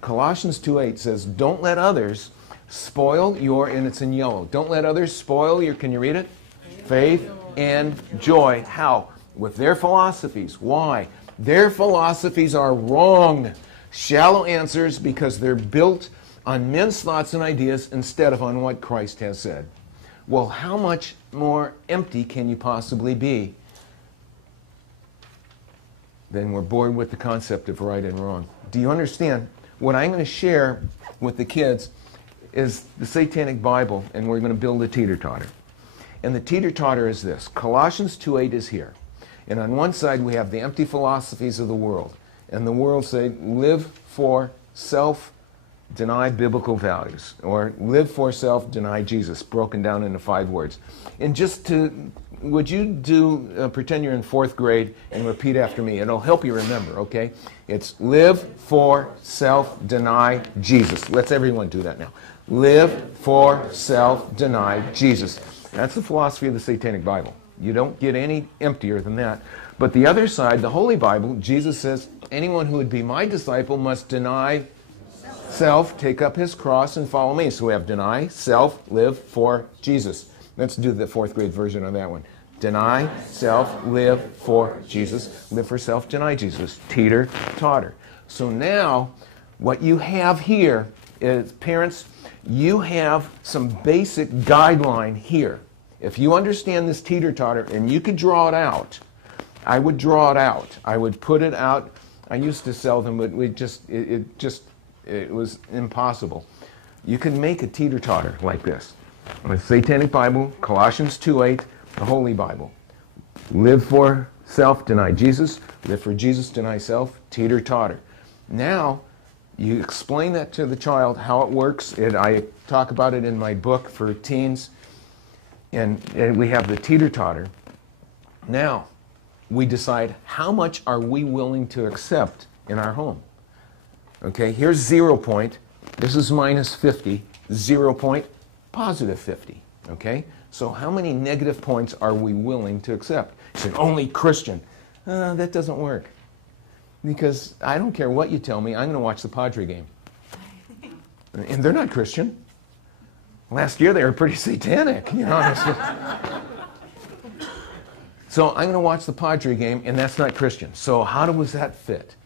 Colossians 2:8 says, don't let others spoil your, and it's in yellow, don't let others spoil your, can you read it? Faith and joy. How? With their philosophies. Why? Their philosophies are wrong. Shallow answers because they're built on men's thoughts and ideas instead of on what Christ has said. Well, how much more empty can you possibly be? Then we're bored with the concept of right and wrong. Do you understand? What I'm going to share with the kids is the Satanic Bible, and we're going to build a Teeter Totter. And the Teeter Totter is this. Colossians 2:8 is here. And on one side we have the empty philosophies of the world. And the world say, live for self, deny biblical values. Or live for self, deny Jesus, broken down into 5 words. And just to, would you pretend you're in 4th grade and repeat after me. It'll help you remember, okay? It's live for self, deny Jesus. Let's everyone do that now. Live for self, deny Jesus. That's the philosophy of the Satanic Bible. You don't get any emptier than that. But the other side, the Holy Bible, Jesus says, anyone who would be my disciple must deny self, take up his cross, and follow me. So we have deny, self, live for Jesus. Let's do the 4th grade version of that one. Deny self, live for Jesus. Live for self, deny Jesus. Teeter Totter. So now, what you have here is, parents, you have some basic guideline here. If you understand this Teeter Totter and you could draw it out, I would draw it out. I would put it out. I used to sell them, but it was impossible. You can make a Teeter Totter like this. The Satanic Bible, Colossians 2:8, the Holy Bible. Live for self, deny Jesus. Live for Jesus, deny self. Teeter Totter. Now, you explain that to the child, how it works. I talk about it in my book for teens. And we have the Teeter Totter. Now, we decide how much are we willing to accept in our home. Okay, here's 0 point. This is minus 50. 0 point, positive 50. Okay, so how many negative points are we willing to accept? You say, only Christian. That doesn't work. Because I don't care what you tell me, I'm going to watch the Padre game. And they're not Christian. Last year they were pretty satanic, you know. So I'm going to watch the Padre game, and that's not Christian. So how does that fit?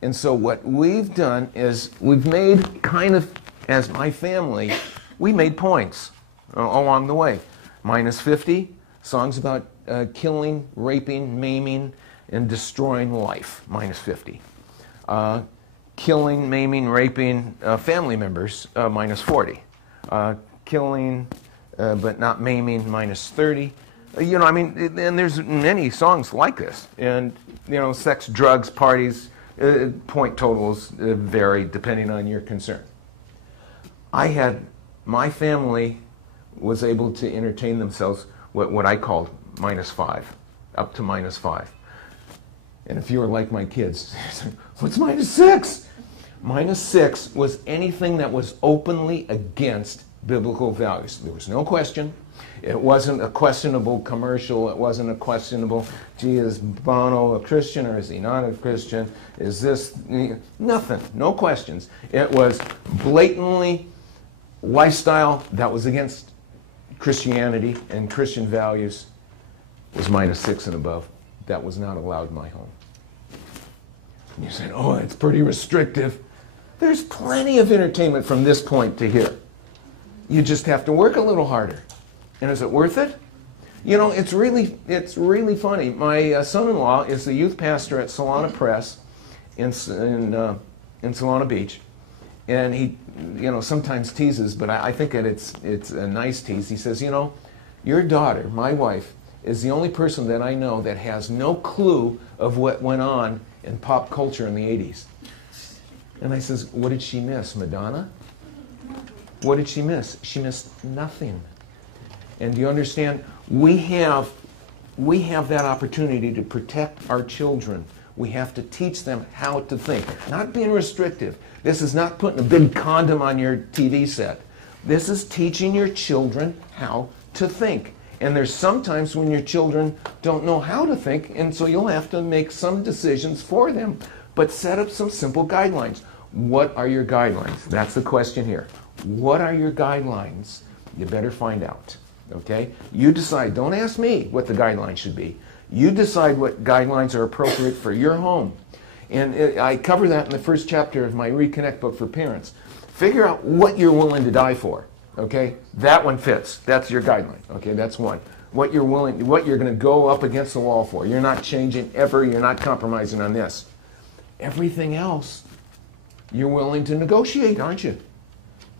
And so what we've done is we've made kind of, as my family, we made points along the way. Minus 50, songs about killing, raping, maiming, and destroying life. Minus 50. Killing, maiming, raping family members. Minus 40. Killing, but not maiming. Minus 30. You know, I mean, and there's many songs like this. And, you know, sex, drugs, parties, point totals vary depending on your concern. My family was able to entertain themselves what I called minus 5, up to minus 5. And if you were like my kids, what's minus 6? Minus 6 was anything that was openly against biblical values. There was no question. It wasn't a questionable commercial. It wasn't a questionable, gee, is Bono a Christian or is he not a Christian? Is this, nothing, no questions. It was blatantly lifestyle that was against Christianity and Christian values was minus 6 and above. That was not allowed in my home. And you said, oh, it's pretty restrictive. There's plenty of entertainment from this point to here. You just have to work a little harder. And is it worth it? You know, it's really funny. My son-in-law is the youth pastor at Solana Press in Solana Beach. And he, you know, sometimes teases, but I think that it's a nice tease. He says, you know, your daughter, my wife, is the only person that I know that has no clue of what went on in pop culture in the 80s. And I says, what did she miss? Madonna? What did she miss? She missed nothing. And do you understand? We have that opportunity to protect our children. We have to teach them how to think. Not being restrictive. This is not putting a big condom on your TV set. This is teaching your children how to think. And there's sometimes when your children don't know how to think, and so you'll have to make some decisions for them, but set up some simple guidelines. What are your guidelines? That's the question here. What are your guidelines? You better find out. Okay? You decide. Don't ask me what the guidelines should be. You decide what guidelines are appropriate for your home. And I cover that in the first chapter of my Reconnect book for parents. Figure out what you're willing to die for. Okay? That one fits. That's your guideline. Okay? That's one. What you're going to go up against the wall for. You're not changing ever. You're not compromising on this. Everything else, you're willing to negotiate, aren't you?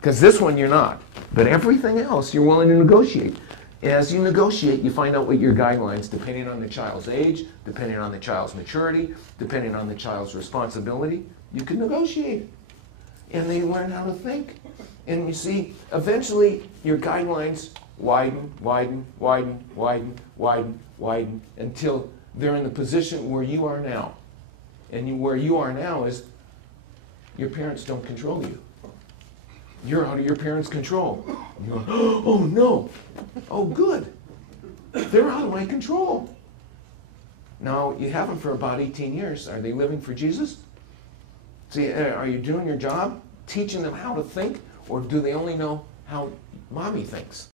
Because this one you're not. But everything else, you're willing to negotiate. As you negotiate, you find out what your guidelines, depending on the child's age, depending on the child's maturity, depending on the child's responsibility, you can negotiate. And they learn how to think. And you see, eventually, your guidelines widen, widen, widen, widen, widen, widen, until they're in the position where you are now. And where you are now is your parents don't control you. You're out of your parents' control. And you're like, oh no, oh good. They're out of my control. Now, you have them for about 18 years. Are they living for Jesus? See, are you doing your job, teaching them how to think, or do they only know how mommy thinks?